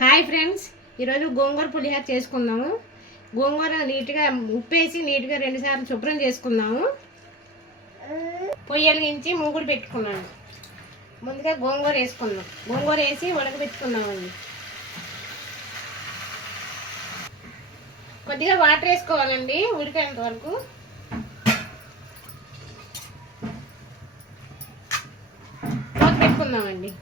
Hi friends, ఈరోజు గోంగూర పులిహోర చేసుకుందాము. గోంగూర నీట్గా ఉప్పేసి నీట్గా 2 సార్లు శుభ్రం చేసుకుందాము. పొయ్యి వెలిగించి మూగుడు పెట్టుకున్నాను. ముందుగా గోంగూర వేసుకుందాం. గోంగూర వేసి ఉడకబెట్టుకుందామండి. కొద్దిగా వాటర్ వేసుకోవాలండి ఉడికేంత వరకు. పెట్టుకుందామండి.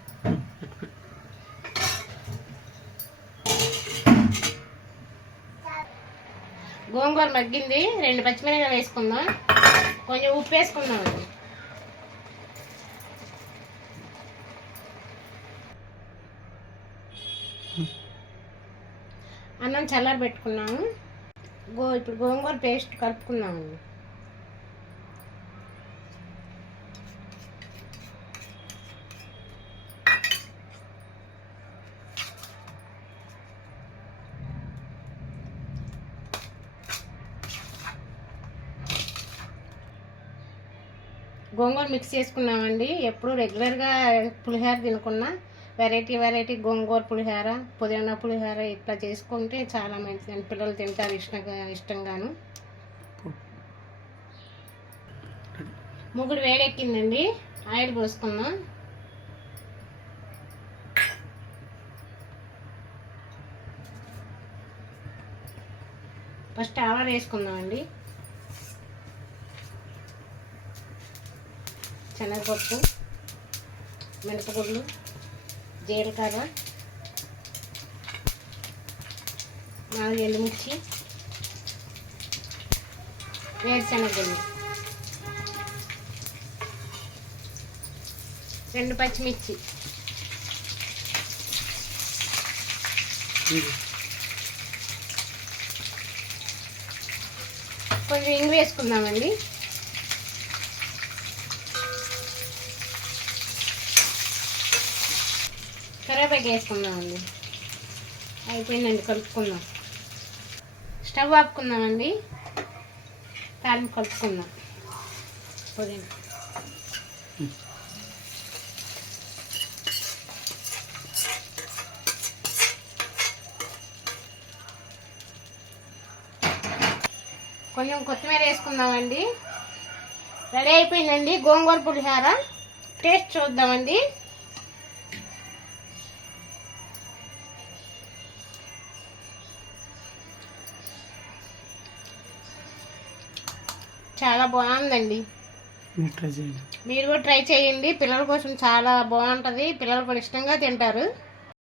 గోంగూర మగ్గింది. 2 పచ్చిమిరపకాయలు వేసుకుందాం. కొంచెం ఉప్పు వేసుకుందామండి. అన్నం చల్లారి పెట్టుకున్నాము. ఇప్పుడు గోంగూర పేస్ట్ కలుపుకుందామండి. గోంగూర మిక్స్ చేసుకున్నామండి. ఎప్పుడు రెగ్యులర్గా పులిహోర తినకున్నా వెరైటీ గోంగూర పులిహోర, పుదీనా పులిహోర ఇట్లా చేసుకుంటే చాలా మంచిది. పిల్లలు తింటారు ఇష్టంగాను. ముగ్గురు వేడెక్కిందండి. ఆయిల్ పోసుకుందాం. ఫస్ట్ ఆవాలు వేసుకుందామండి. శనగపప్పు, మినపగుళ్ళు, జీలకర్ర, 4 ఎండుమిర్చి, వేరుశనగలు, 2 పచ్చిమిర్చి, కొంచెం ఇంగు వేసుకుందామండి. కరివేపాకు వేసుకుందామండి. అయిపోయిందండి, కలుపుకుందాం. స్టవ్ ఆపుకుందామండి. తాలింపు కలుపుకుందాం. పుదీనా, కొంచెం కొత్తిమీర వేసుకుందామండి. రెడీ అయిపోయిందండి గోంగూర పులిహోర. టేస్ట్ చూద్దామండి. చాలా బాగుందండి. మీరు కూడా ట్రై చేయండి. పిల్లల కోసం చాలా బాగుంటుంది. పిల్లలు కూడా ఇష్టంగా తింటారు.